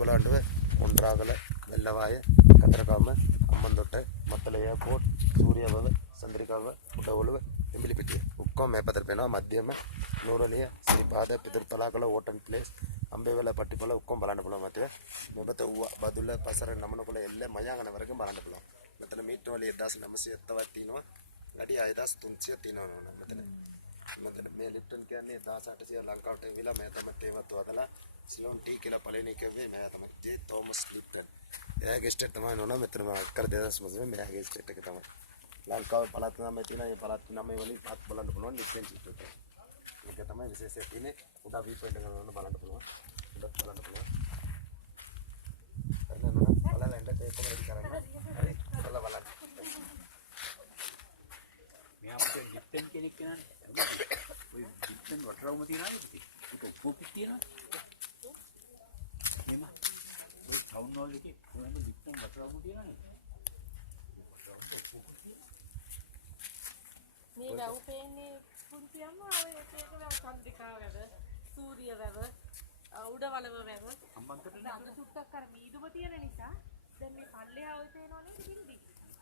බලන්නව මොණ්ඩරාගල වෙල්ලවාය Kataragama අම්මන්තොට Mattala airport සූරියවව සන්ද්‍රිකාව උඩවලුව එම්බිලිපිටිය ඔක්කොම මේ පැත්තට පේනවා මධ්‍යම නූරලිය ශ්‍රීපාද පිටුපලාකල වෝටන් ප්ලේස් අම්බේවල පට්ටිපල ඔක්කොම බලන්න පුළුවන් මතේ මේ පැත්ත බදුල්ල පසර නමනකොළ එල්ල මයාගන වරක බලන්න පුළුවන් මෙතන මීටර වල 1970ක් තියෙනවා වැඩි 6300ක් තියෙනවා මෙතන මේ ලිප්ටන් කියන්නේ 1800 ලංකාවට එවිලා මේ තමයි තේමත් වදලා Ceylon Tea කියලා පළවෙනි එකේ මෙයා තමයි ජේ තෝමස් ලිප්ටන්. එයාගේ ස්ටේට් තමයි නෝනා මෙතන අක්කර 2000 මෙයාගේ ස්ටේට් එක තමයි. ලංකාවේ පළාත් නම තියෙන ඒ පළාත් නම වලින් පාත් බලන්න පුළුවන් ලිප්ටන් ස්ටේට් එක. මේක තමයි විශේෂය තියෙන්නේ. උඩ වී පොයින්ට් එක නෝනා බලන්න පුළුවන්. උඩ බලන්න පුළුවන්. අන්න නෝනා බලලා එන්න ඒක කොහොමද කරන්නේ? හරි. බලලා බලන්න. මෙයා අපේ ලිප්ටන් කෙනෙක් කෙනානේ. ඔය ලිප්ටන් වටරවුම තියනවානේ පුතේ. ඒක ඔක්කොපිට තියනවා. ඔය ටවුන් හෝල් එකේ කොහෙන්ද ලිප්ටන් වටරවුම තියනවානේ. මේ වැව් පේන්නේ පුංචියම්ම ඔය ඒක වැව් සන්දිකා වැව, සූරිය වැව, උඩවලව වැව. අම්මන්තට අද සුට්ටක් අර මීදුම තියෙන නිසා දැන් මේ පල්ලෙහා ඔය තේනවනේ බින්දි.